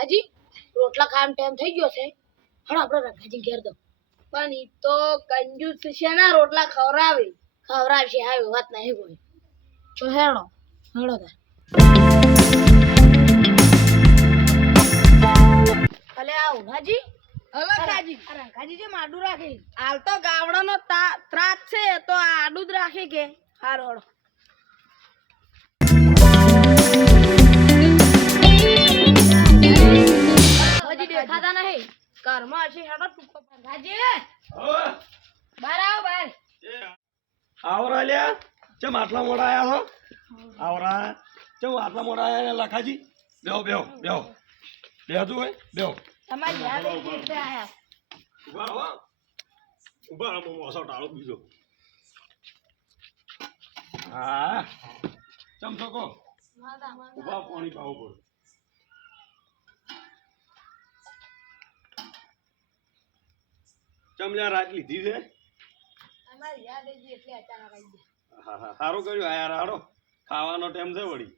રંગાજી રોટલા ખાવાનો ટાઈમ થઈ ગયો છે. હણ આપણે રંગાજી ઘેર દો. પણ ઈ તો કંજૂસ છે ના, રોટલા ખવરાવશે આવી વાત નહીં કોઈ. તો હેડો તાર. અલે આ ઉનાજી રંગાજી જે માડું રાખે હાલ તો ગાવડાનો ત્રાસ છે તો આડું જ રાખે કે હારો હળો. હજી દેખાતા નહીં ઘરમાં હશે. હેડો ટૂંકો રંગાજી બહાર આવો બહાર. આવરા લ્યા ચમ આટલા મોડા આયા હો? આવરા ચમ આટલા મોડા આયા લખાજી? બેહો બેહો બેહો બેહતું હોય બેહો. તમારી યાદ આવી એટલે આયા. ઉભા રહો મોસો ટાળો બીજો. હા ચમ છોકો ઉભા પાણી પાવું પડે. ચમ યાર રાત લીધી છે? તમારી યાદ આવી એટલે અચાનક આવી ગયા. હા હા સારું કર્યું આ યાર. હારો ખાવાનો ટાઈમ છે વળી.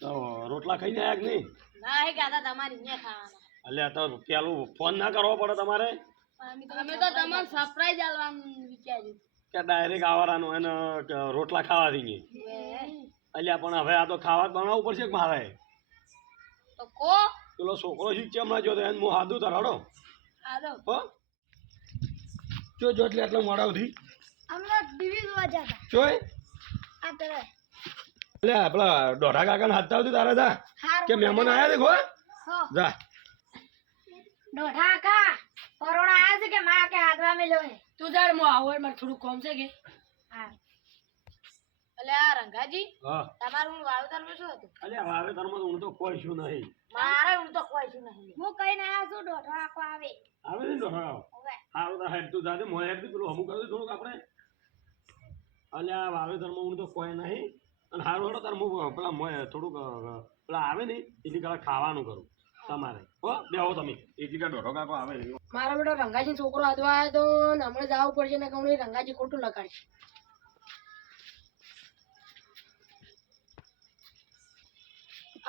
તો રોટલા ખાઈને આયા કે નહીં? ના હે ગાતા તમારી અહીંયા ખાવાના. અલ્યા તો પેલું ફોન ના કરવો પડે તમારે? અમે તો તમને સરપ્રાઈઝ આલવાનું વિચાર્યું કે ડાયરેક્ટ આવવાનું એને રોટલા ખાવા દઈએ. અલ્યા પણ હવે આ તો ખાવા જ બનાવવું પડશે કે મારે? તો કો પેલો છોકરો શીખ છે હમણાં જોતો એને હું હાદું તરાડો આલો હો જો એટલે એટલે મોડા સુધી અમે ટીવી જોવા જતા જોય આ તરે. અલ્યા પેલા દોઢા કાકાને હાથતા આવતી તારે જા કે મહેમાન આયા દેખો જા. દોઢા કા કોરોના આયા છે કે માં કે હાથવા મેલ્યો હે? તું જાડ મો આવો મારે થોડું કામ છે કે. હા અલે આ રંગાજી હા તમારું વાવેતર માં શું હતું? અલ્યા વાવેતરમાં હું તો કોઈ શું નહીં. મારે હું તો કોઈ શું નહીં. હું કઈને આયા છું દોઢા આકો આવે આવે ને દોઢા હારું તો હેડ તું જાતે મોય હેડ પેલું હમું કર્યું થોડુંક આપણે. અલ્યા વાવેતરમાં હું તો કોઈ નહીં. અને હારું હેડો તાર હું પેલા મોય થોડુંક પેલા આવે ને એટલી કાળા ખાવાનું કરું તમારે હો. બેહો તમે એટલી કા દોઢો કાકો આવે ને. મારો બેટો રંગાજી છોકરો હાથવા આવ્યો તો હમણાં જવું પડશે ને કહું રંગાજી ખોટું લગાડશે.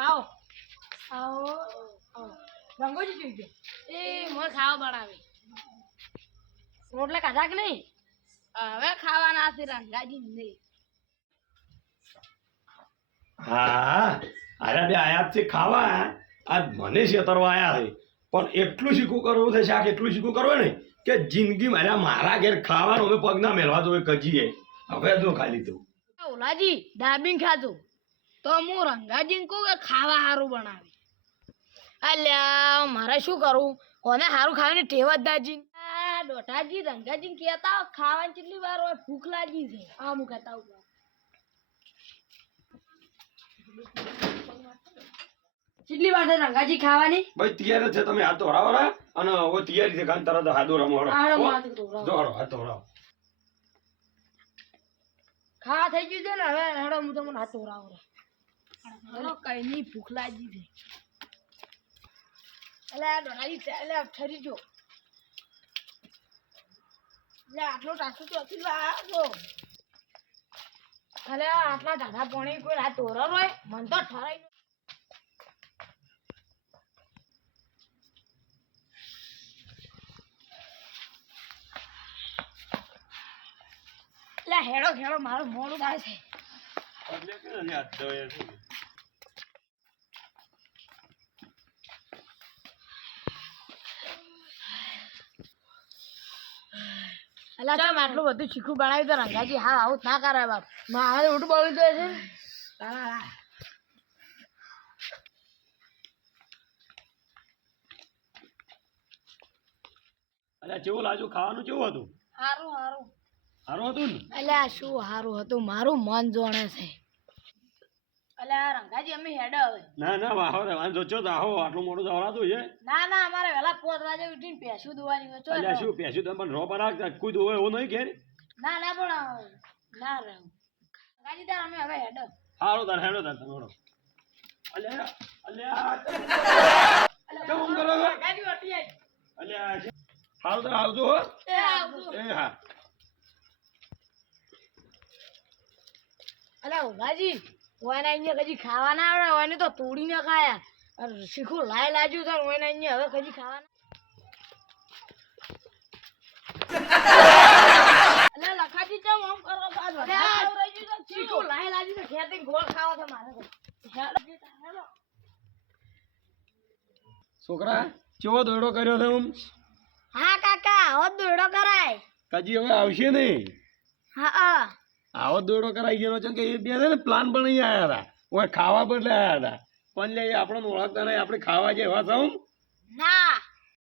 આવો આવો રંગોજી જોઈ ગયો એ મોર ખાવા બનાવે. રોટલા ખાધા કે નહીં? હવે ખાવાના છે રંગાજી નહીં. હા અરે બે આયા છે ખાવા. આજ મને છેતરવા આયા છે પણ એટલું શીખવું કરવું છે શાક એટલું શીખવું કરવું ને કે જિંદગી મારા ઘેર ખાવાનું અમે પગ ના મેળવા દો કજીએ. હવે જો ખાલી તું ઓલાજી દાબીન ખાધું તો હું રંગાજીને કહું કે ખાવા સારું બનાવે. અલ્યા મારે શું કરવું? કોને સારું ખાવાની ટેવ જ દાજી. દોઢાજી રંગાજી કહેતા ખાવાની કેટલી વાર હોય ભૂખ લાગી છે. હા હું કહેતા હું કેટલી વાર છે રંગાજી ખાવાની? ભાઈ તૈયાર છે તમે હાથ ધોરાવો અને હવે તૈયારી છે ખાન તરત હાથ ધોરાવો જોડો હાથ ધોરાવો. ખા થઈ ગયું છે ને હવે હેડો હું તમને હાથ ધોરાવો. કઈ નહીં ભૂખ લાગી છે. એટલે આ દોઢાજી એટલે ઠરી જો એટલે આટલો ટાસુ તો હતી લાગો. અલે આટલા ઢાઢા પાણી કોઈ હાથ ધોરો હોય મન તો ઠરાઈ. એટલે હેડો મારું મોડું થાય છે. અલ્યા આટલું બધું શીખું બનાવ્યું તો રંગાજી હા આવું ના કરે બાપ. મારે ઉઠ બોલવું તો છે. અલ્યા કેવું લાગ્યું ખાવાનું? કેવું હતું? સારું સારું હતું ને? અલ્યા શું સારું હતું? મારું મન જોણે છે. અલ્યા રંગાજી અમે હેડે હવે. ના વાહો રે વાંધો છો આહો આટલું મોડું દોરાતું છે? ના અમારે વેલા 5 વાગે ઉઠીને પેસું દોવાની હોય. અલ્યા શું પેસું તમે પણ રો પર કોઈ દોવે એવું નહીં ઘેર? ના પણ ના રે રંગાજી તાર અમે હવે હેડે. હારું તાર હેડો તાર તમારો. અલ્યા કેમ કરો છો? રંગાજી વટી આવી. અલ્યા હારું તાર આવજો હો. એ આવજો. એ હા અલ્યા ઉગાજી ઓયના અહીંયા કદી ખાવા ના આવડે ઓયને તો તોડીને ખાયા અરે શીખું લાય લાજ્યું છે ઓયના અહીંયા હવે કદી ખાવા અલ્યા લખાજી ચમ આમ કરો પાછો શીખું લાય લાજ્યું છે ખેતી ગોળ ખાવા છે મારે તો છોકરા કેવો દોડો કર્યો છે આમ હા કાકા હવે દોડો કરાય કજી હવે આવશે નહીં હા આવો દોડો કરાઈ ગયો છે કે એ બે છે ને પ્લાન બનાવી આવ્યા હતા ઓય ખાવા બદલે આવ્યા હતા પણ લે આપણને ઓળખતા નહીં આપણે ખાવા જેવા છો ના